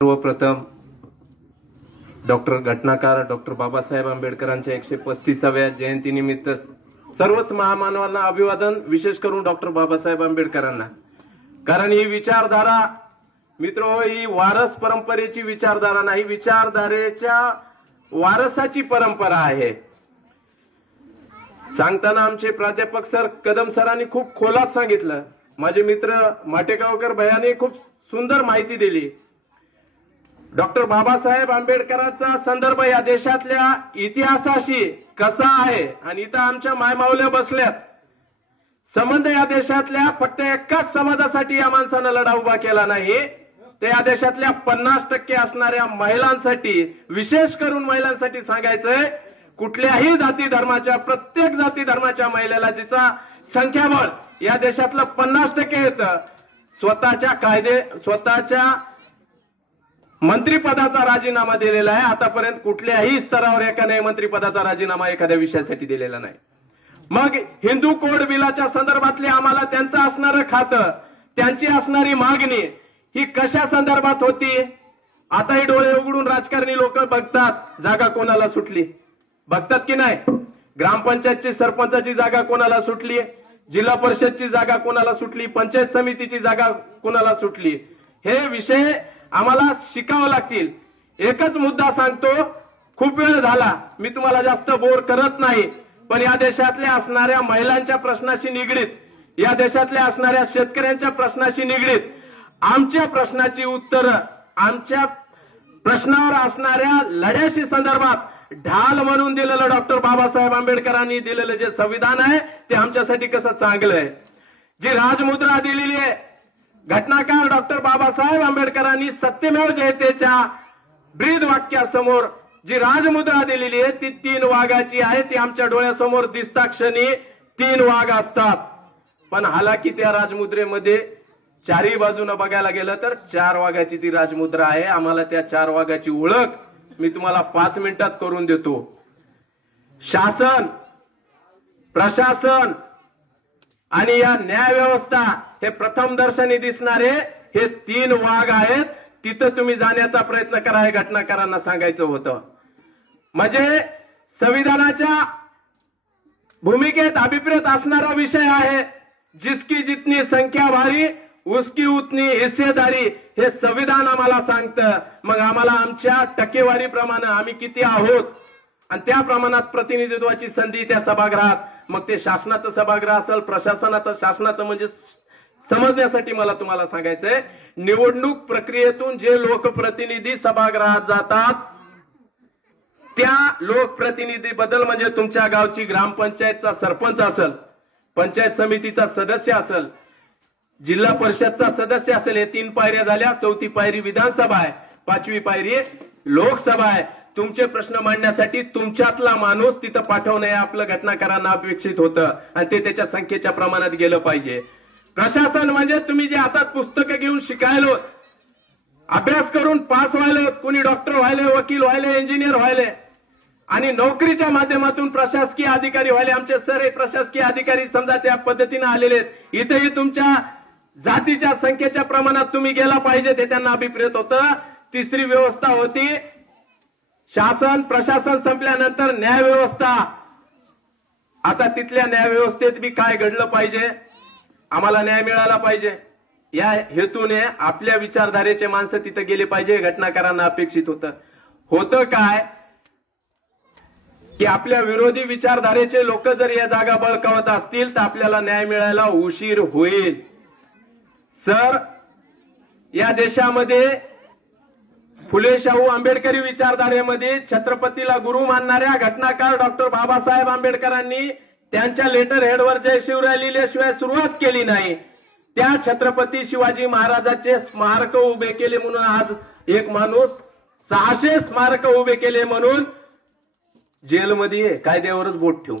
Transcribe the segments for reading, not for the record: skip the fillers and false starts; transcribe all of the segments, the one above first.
सर्वप्रथम doctor घटनाकार doctor Babasaheb आंबेडकरांच्या 135व्या जयंतीनिमित्त सर्वच महामानवांना अभिवादन, विशेष करून डॉक्टर बाबासाहेब आंबेडकरांना. कारण ही विचारधारा मित्र ही वारस परंपरेची विचारधारा नाही, विचारधारेच्या वारसाची परंपरा आहे. सांगताना आमचे प्राध्यापक सर कदम सरांनी खूप खोलात सांगितलं. माझे मित्र माटेगावकर भैयाने खूप सुंदर माहिती दिली. डॉक्टर बाबासाहेब आंबेडकरांचा संदर्भ या देशातल्या इतिहासाशी कसा आहे आणि इथं आमच्या मायमावल्या बसल्यात. संबंध या देशातल्या फक्त एकाच समाजासाठी या माणसानं लढा उभा केला नाही, ते या देशातल्या 50% असणाऱ्या महिलांसाठी, विशेष करून महिलांसाठी सांगायचंय. कुठल्याही जाती धर्माच्या, प्रत्येक जाती धर्माच्या महिलेला तिचा संख्याबळ या देशातलं 50% येतं. स्वतःच्या मंत्रिपदाचा राजीनामा दिलेला आहे. आतापर्यंत कुठल्याही स्तरावर एकाने मंत्रिपदाचा राजीनामा एखाद्या विषयासाठी दिलेला नाही. मग हिंदू कोड बिलाच्या संदर्भातले आम्हाला त्यांचं असणारं खातं, त्यांची असणारी मागणी ही कशा संदर्भात होती? आताही डोळे उघडून राजकारणी लोक बघतात जागा कोणाला सुटली, बघतात की नाही? ग्रामपंचायतची सरपंचाची जागा कोणाला सुटली, जिल्हा परिषदची जागा कोणाला सुटली, पंचायत समितीची जागा कोणाला सुटली, हे विषय आम्हाला शिकावं लागतील. एकच मुद्दा सांगतो, खूप वेळ झाला, मी तुम्हाला जास्त बोर करत नाही, पण या देशातल्या असणाऱ्या महिलांच्या प्रश्नाशी निगडीत, या देशातल्या असणाऱ्या शेतकऱ्यांच्या प्रश्नाशी निगडीत आमच्या प्रश्नाची उत्तरं, आमच्या प्रश्नावर असणाऱ्या लढ्याशी संदर्भात ढाल म्हणून दिलेलं डॉक्टर बाबासाहेब आंबेडकरांनी दिलेलं जे संविधान आहे ते आमच्यासाठी कसं चांगलं आहे. जी राजमुद्रा दिलेली आहे घटनाकार डॉक्टर बाबासाहेब आंबेडकरांनी सत्यमेव जयतेच्या ब्रीद वाक्यासमोर जी राजमुद्रा दिलेली आहे ती 3 वाघाची आहे. ती आमच्या डोळ्यासमोर दिसता क्षणी 3 वाघ असतात, पण हालाकी त्या राजमुद्रेमध्ये चारही बाजूने बघायला गेलं तर 4 वाघाची ती राजमुद्रा आहे. आम्हाला त्या 4 वाघाची ओळख मी तुम्हाला 5 मिनिटात करून देतो. शासन, प्रशासन आणि या न्याय व्यवस्था हे प्रथम दर्शनी दिसणारे हे 3 वाघ आहेत. तिथं तुम्ही जाण्याचा प्रयत्न करा, हे घटनाकारांना सांगायचं होतं. म्हणजे संविधानाच्या भूमिकेत अभिप्रेत असणारा विषय आहे. जिसकी जितनी संख्या भारी उसकी उतनी हिस्सेदारी, हे संविधान आम्हाला सांगतं. मग आम्हाला आमच्या टक्केवारीप्रमाणे आम्ही किती आहोत आणि त्या प्रमाणात प्रतिनिधित्वाची संधी त्या सभागृहात, मग ते शासनाचं सभागृह असेल, प्रशासनाचं, शासनाचं, म्हणजे समजण्यासाठी मला तुम्हाला सांगायचंय, निवडणूक प्रक्रियेतून जे लोकप्रतिनिधी सभागृहात जातात त्या लोकप्रतिनिधी बद्दल, म्हणजे तुमच्या गावची ग्रामपंचायतचा सरपंच असेल, पंचायत समितीचा सदस्य असेल, जिल्हा परिषदचा सदस्य असेल, हे 3 पायऱ्या झाल्या. 4थी पायरी विधानसभा आहे, 5वी पायरी लोकसभा आहे. तुमचे प्रश्न मांडण्यासाठी तुमच्यातला माणूस तिथं पाठवणं हे आपलं घटनाकारांना अपेक्षित होतं आणि ते त्याच्या संख्येच्या प्रमाणात गेलं पाहिजे. प्रशासन म्हणजे तुम्ही जे हातात पुस्तकं घेऊन शिकायलो, अभ्यास करून पास व्हायलो, कुणी डॉक्टर व्हायले, वकील व्हायले, इंजिनियर व्हायले आणि नोकरीच्या माध्यमातून प्रशासकीय अधिकारी व्हायले. आमचे सर हे प्रशासकीय अधिकारी समजा त्या पद्धतीने आलेले आहेत. इथेही तुमच्या जातीच्या संख्येच्या प्रमाणात तुम्ही गेला पाहिजे, ते त्यांना अभिप्रेत होतं. 3री व्यवस्था होती शासन, प्रशासन संपल्यानंतर न्याय व्यवस्था. आता तिथल्या न्याय व्यवस्थेत बी काय घडलं पाहिजे, आम्हाला न्याय मिळाला पाहिजे, या हेतूने आपल्या विचारधारेचे माणसं तिथे गेले पाहिजे, घटनाकारांना अपेक्षित होतं. होतं काय की आपल्या विरोधी विचारधारेचे लोक जर या जागा बळकावत असतील तर आपल्याला न्याय मिळायला उशीर होईल. सर, या देशामध्ये फुले शाहू आंबेडकरी विचारधारेमध्ये छत्रपतीला गुरु मानणाऱ्या घटनाकार डॉक्टर बाबासाहेब आंबेडकरांनी त्यांच्या लेटर हेडवर जय शिवराय लिहिल्याशिवाय सुरुवात केली नाही. त्या छत्रपती शिवाजी महाराजांचे स्मारक उभे केले म्हणून आज एक माणूस 600 स्मारक उभे केले म्हणून जेलमध्ये कायद्यावरच बोट ठेवून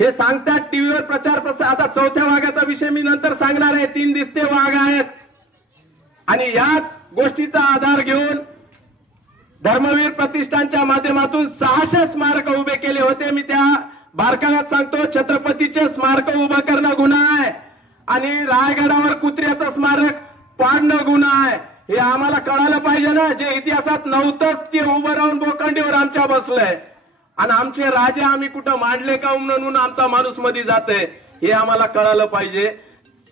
हे सांगतात टीव्हीवर प्रचार प्रसार. आता 4थ्या वाघाचा विषय मी नंतर सांगणार आहे. 3 दिसते वाघ आहेत आणि याच गोष्टीचा आधार घेऊन धर्मवीर प्रतिष्ठानच्या माध्यमातून 600 स्मारक उभे केले होते. मी त्या बारकाव्यात सांगतो, छत्रपतीचे स्मारक उभं करणं गुन्हा आहे आणि रायगडावर कुत्र्याचं स्मारक पाडणं गुन्हा आहे. हे आम्हाला कळायला पाहिजे ना. जे इतिहासात नव्हतंच ते उभं राहून बोखंडीवर आमच्या बसलंय आणि आमचे राजे आम्ही कुठं मांडले का म्हणून आमचा माणूस मध्ये जाते, हे आम्हाला कळालं पाहिजे.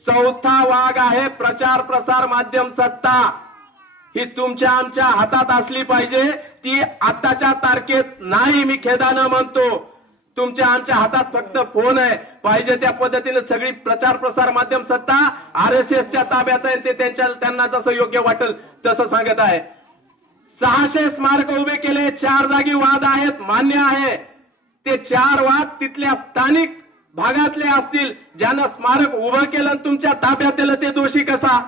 चौथा वाघ आहे प्रचार प्रसार माध्यम सत्ता. ही तुमच्या आमच्या हातात असली पाहिजे. ती आताच्या तारखेत नाही, मी खेदानं म्हणतो. तुमच्या आमच्या हातात फक्त फोन आहे. पाहिजे त्या पद्धतीने सगळी प्रचार प्रसार माध्यम सत्ता RSSच्या ताब्यात आहे. ते त्यांना जसं योग्य वाटेल तसं सांगत आहे. 600 स्मारक उभे केले, 4 जागी वाद आहेत, मान्य आहे. ते 4 वाद तिथल्या स्थानिक भागातले असतील. ज्यानं स्मारक उभं केलं आणि तुमच्या ताब्यात दिलं ते दोषी कसा?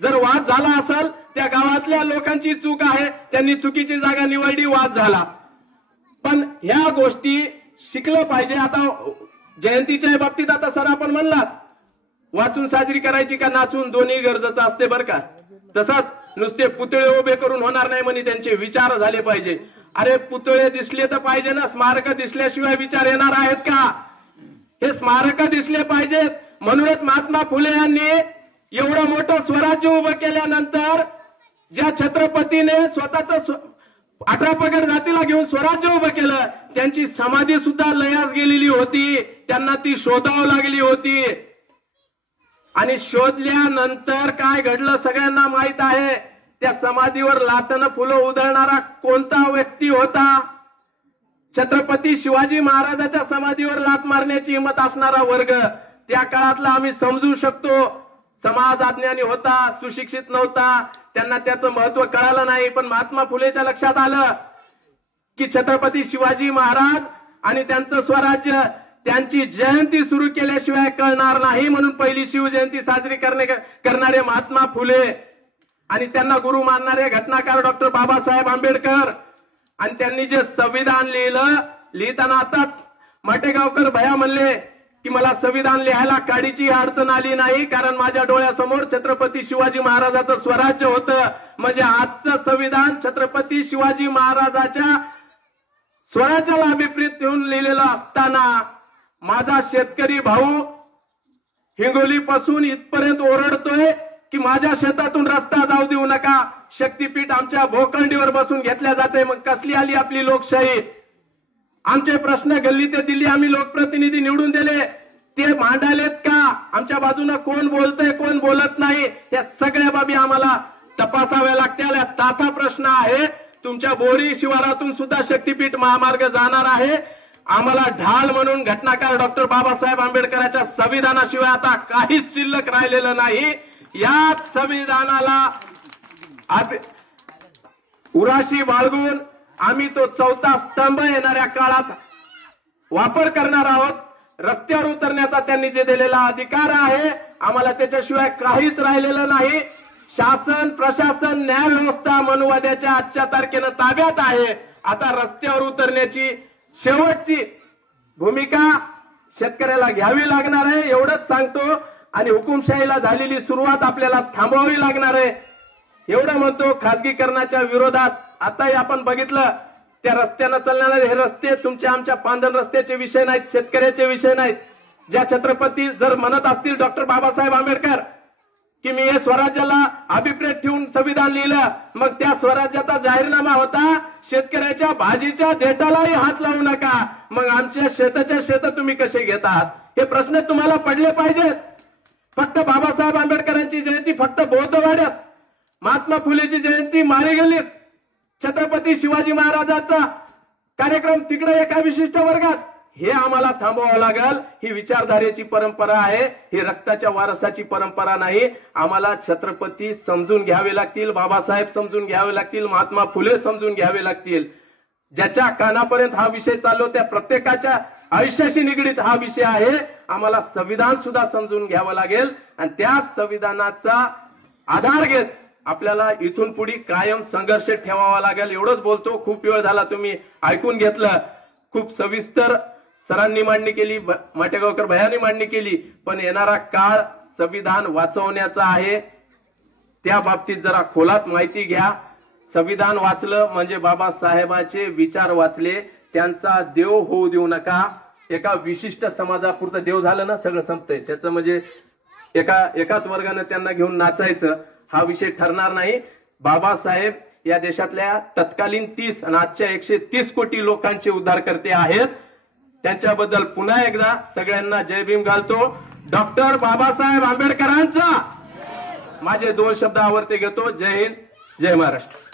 जर वाद झाला असेल त्या गावातल्या लोकांची चूक आहे, त्यांनी चुकीची जागा निवडली, वाद झाला. पण ह्या गोष्टी शिकलं पाहिजे. आता जयंतीच्या बाबतीत आता सर आपण म्हणलात वाचून साजरी करायची का नाचून, दोन्ही गरजेचं असते बरं का. तसंच नुसते पुतळे उभे करून होणार नाही म्हणे, त्यांचे विचार झाले पाहिजे. अरे पुतळे दिसले तर पाहिजे ना, स्मारक दिसल्याशिवाय विचार येणार आहेत का? हे स्मारक दिसले पाहिजेत. म्हणूनच महात्मा फुले यांनी एवढं मोठं स्वराज्य उभं केल्यानंतर ज्या छत्रपतीने स्वतःच 18 पगड जातीला घेऊन स्वराज्य उभं केलं, त्यांची समाधी सुद्धा लयास गेलेली होती. त्यांना ती शोधावं लागली होती. आणि शोधल्यानंतर काय घडलं सगळ्यांना माहित आहे. त्या समाधीवर लाथानं फुलं उधळणारा कोणता व्यक्ती होता? छत्रपती शिवाजी महाराजांच्या समाधीवर लाथ मारण्याची हिंमत असणारा वर्ग. त्या काळातला आम्ही समजू शकतो. समाज अज्ञानी होता, सुशिक्षित नव्हता, त्यांना त्याचं महत्व कळालं नाही. पण महात्मा फुलेच्या लक्षात आलं की छत्रपती शिवाजी महाराज आणि त्यांचं स्वराज्य, त्यांची जयंती सुरू केल्याशिवाय कळणार नाही. म्हणून पहिली शिवजयंती साजरी करणारे महात्मा फुले आणि त्यांना गुरु मानणारे घटनाकार डॉक्टर बाबासाहेब आंबेडकर. आणि त्यांनी जे संविधान लिहिताना आताच माटेगावकर भया म्हणले की मला संविधान लिहायला काडीची अडचण आली नाही, कारण माझ्या डोळ्यासमोर छत्रपती शिवाजी महाराजांचं स्वराज्य होतं. म्हणजे आजचं संविधान छत्रपती शिवाजी महाराजांच्या स्वराज्याला अभिप्रेत ठेवून लिहिलेलं असताना माझा शेतकरी भाऊ हिंगोली पासून इथपर्यंत ओरडतोय की माझ्या शेतातून रस्ता जाऊ देऊ नका, शक्तीपीठ आमच्या भोकंडीवर बसून घेतल्या जाते. मग कसली आली आपली लोकशाही? आमचे प्रश्न गल्ली ते दिल्ली आम्ही लोकप्रतिनिधी निवडून दिले, ते मांडालेत का? आमच्या बाजूने कोण बोलतंय कोण बोलत नाही, या सगळ्या बाबी आम्हाला तपासाव्या लागतील. ताथा प्रश्न आहे. तुमच्या बोरी शिवारातून सुद्धा शक्तीपीठ महामार्ग जाणार आहे. आम्हाला ढाल म्हणून घटनाकार डॉक्टर बाबासाहेब आंबेडकरांच्या संविधानाशिवाय आता काहीच शिल्लक राहिलेलं नाही. या संविधानाला उराशी बाळगून आम्ही तो 4था स्तंभ येणाऱ्या काळात वापर करणार आहोत. रस्त्यावर उतरण्याचा त्यांनी जे दिलेला अधिकार आहे, आम्हाला त्याच्याशिवाय काहीच राहिलेलं नाही. शासन प्रशासन न्याय व्यवस्था मनुवाद्याच्या आजच्या तारखेनं ताब्यात आहे. आता रस्त्यावर उतरण्याची शेवटची भूमिका शेतकऱ्याला घ्यावी लागणार आहे, एवढंच सांगतो. आणि हुकुमशाहीला झालेली सुरुवात आपल्याला थांबवावी लागणार आहे, एवढं म्हणतो. खासगीकरणाच्या विरोधात आताही आपण बघितलं, त्या रस्त्यानं चालणारे हे रस्ते तुमच्या आमच्या पांधन रस्त्याचे विषय नाहीत, शेतकऱ्याचे विषय नाहीत. ज्या छत्रपती जर म्हणत असतील डॉक्टर बाबासाहेब आंबेडकर की मी हे स्वराज्याला अभिप्रेत ठेवून संविधान लिहिलं, मग त्या स्वराज्याचा जाहीरनामा होता शेतकऱ्याच्या भाजीच्या देठालाही हात लावू नका. मग आमच्या शेताच्या शेत तुम्ही कसे घेतात? हे प्रश्न तुम्हाला पडले पाहिजेत. फक्त बाबासाहेब आंबेडकरांची जयंती फक्त बौद्धवाड्यात, महात्मा फुलेची जयंती मारे गेलीत, छत्रपती शिवाजी महाराजांचा कार्यक्रम तिकडे एका विशिष्ट वर्गात, हे आम्हाला थांबवावं लागेल. ही विचारधारेची परंपरा आहे, ही रक्ताच्या वारसाची परंपरा नाही. आम्हाला छत्रपती समजून घ्यावे लागतील, बाबासाहेब समजून घ्यावे लागतील, महात्मा फुले समजून घ्यावे लागतील. ज्याच्या कानापर्यंत हा विषय चाललो त्या प्रत्येकाच्या आयुष्याशी निगडीत हा विषय आहे. आम्हाला संविधान सुद्धा समजून घ्यावं लागेल आणि त्याच संविधानाचा आधार घेत आपल्याला इथून पुढे कायम संघर्ष ठेवावा लागेल. एवढंच बोलतो. खूप वेळ झाला, तुम्ही ऐकून घेतलं. खूप सविस्तर सरांनी मांडणी केली, माटेगावकर भयांनी मांडणी केली. पण येणारा काळ संविधान वाचवण्याचा आहे. त्या बाबतीत जरा खोलात माहिती घ्या. संविधान वाचलं म्हणजे बाबासाहेबांचे विचार वाचले, त्यांचा देव होऊ देऊ नका. एका विशिष्ट समाजापुरतं देव झालं ना सगळं संपतंय. त्याचं म्हणजे एकाच वर्गाने त्यांना घेऊन नाचायचं हा विषय ठरणार नाही. बाबासाहेब या देशातल्या तत्कालीन 30 आणि आजच्या 130 कोटी लोकांचे उद्धारकर्ते आहेत. त्यांच्याबद्दल पुन्हा एकदा सगळ्यांना जय भीम घालतो. डॉक्टर बाबासाहेब आंबेडकरांचा माझे 2 शब्द आवडते घेतो. जय हिंद, जय महाराष्ट्र.